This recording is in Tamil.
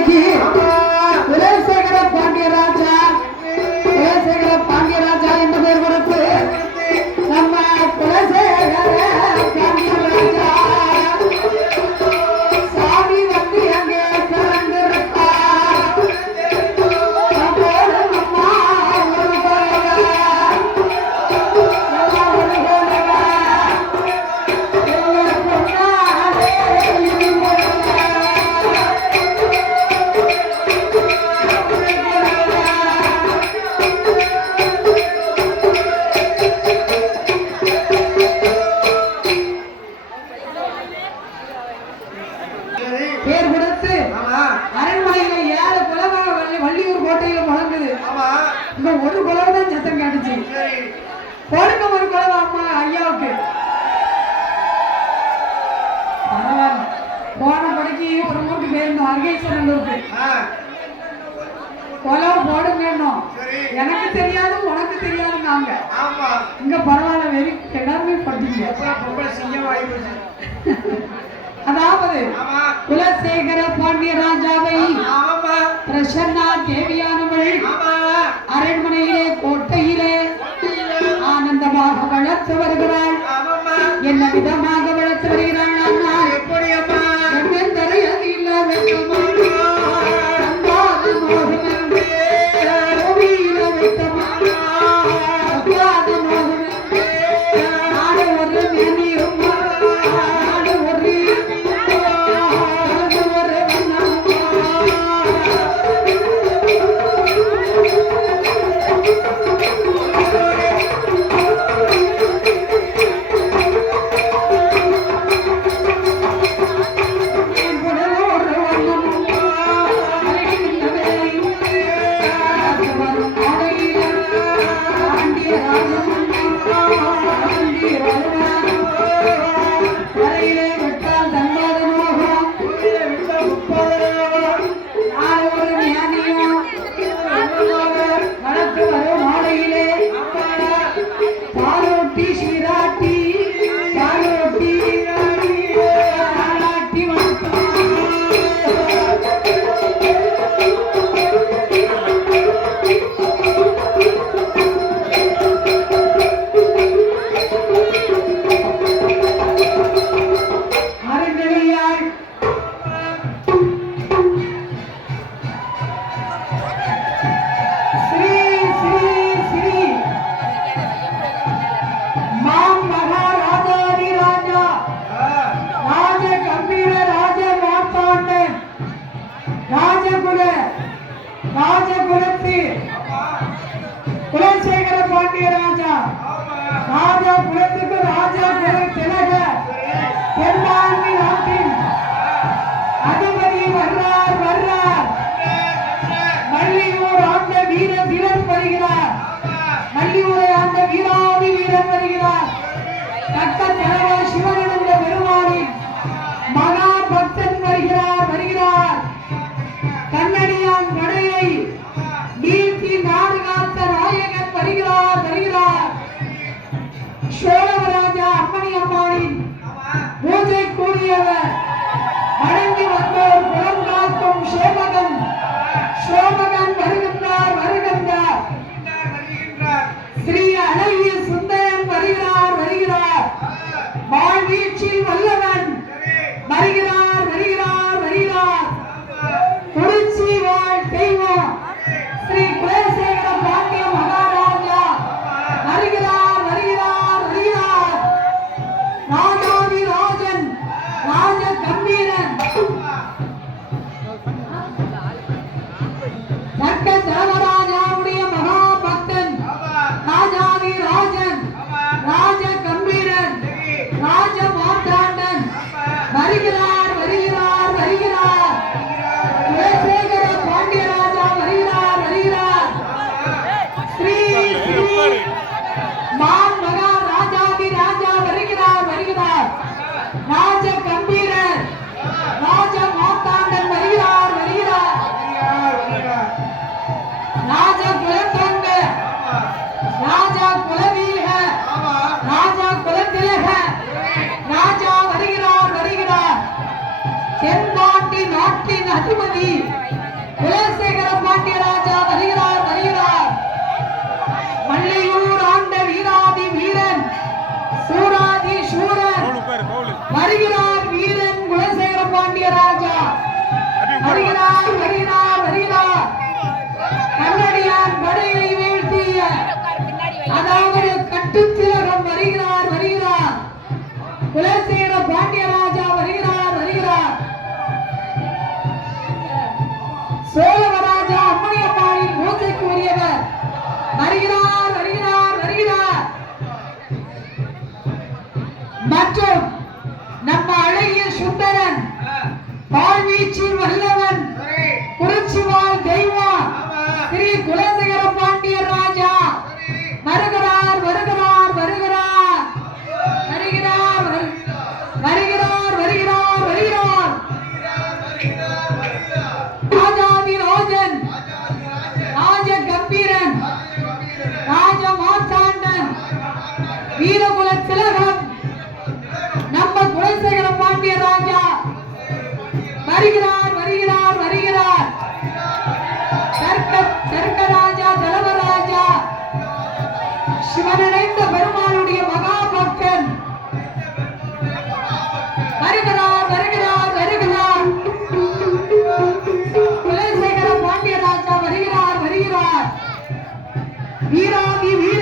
দেখি ஒரு ஊருக்கு போயிருந்தோம் அருகேஸ்வரன் உழவு போடுங்கன்னோ எனக்கு தெரியாது உனக்கு தெரியாது நாங்க. இங்க பரவாயில்ல வெறி எல்லாருமே பண்றீங்க அதாவது குலசேகர பாண்டிய ராஜாவை பிரசன்னா தேவியானவள் அரண்மனையிலே கோட்டையிலே ஆனந்தமாக வளர்த்து வருகிறாள். என்ன விதமாக ಯಾಕೆ ಜ್ಞಾನ வீராதி குலசேகர பாண்டியராஜா வருகிறார் வருகிறார். மல்லையூர் ஆண்ட வீராதி வீரன் சூராதி சூரன். வருகிறார் வீரன் குலசேகர பாண்டியராஜா வருகிறார் வருகிறார் வருகிறார். கண்ணடியார் படையை வீழ்த்திய அதாவது கட்டுத்திலகம் வருகிறார் வருகிறார். குலசேகர பாண்டியராஜா சோழவராஜா அம்மணியம்மாளின் பூஜைக்கு உரியவர். வருகிறார் வருகிறார் வருகிறார். மற்ற தர்க்கராஜா தலவராஜா. சிவனிணைந்த பெருமானுடைய மகாபக்தன். வருகிறார் வருகிறார் வருகிறார் குலசேகர பாண்டியராஜா வருகிறார் வருகிறார். வீராதி வீர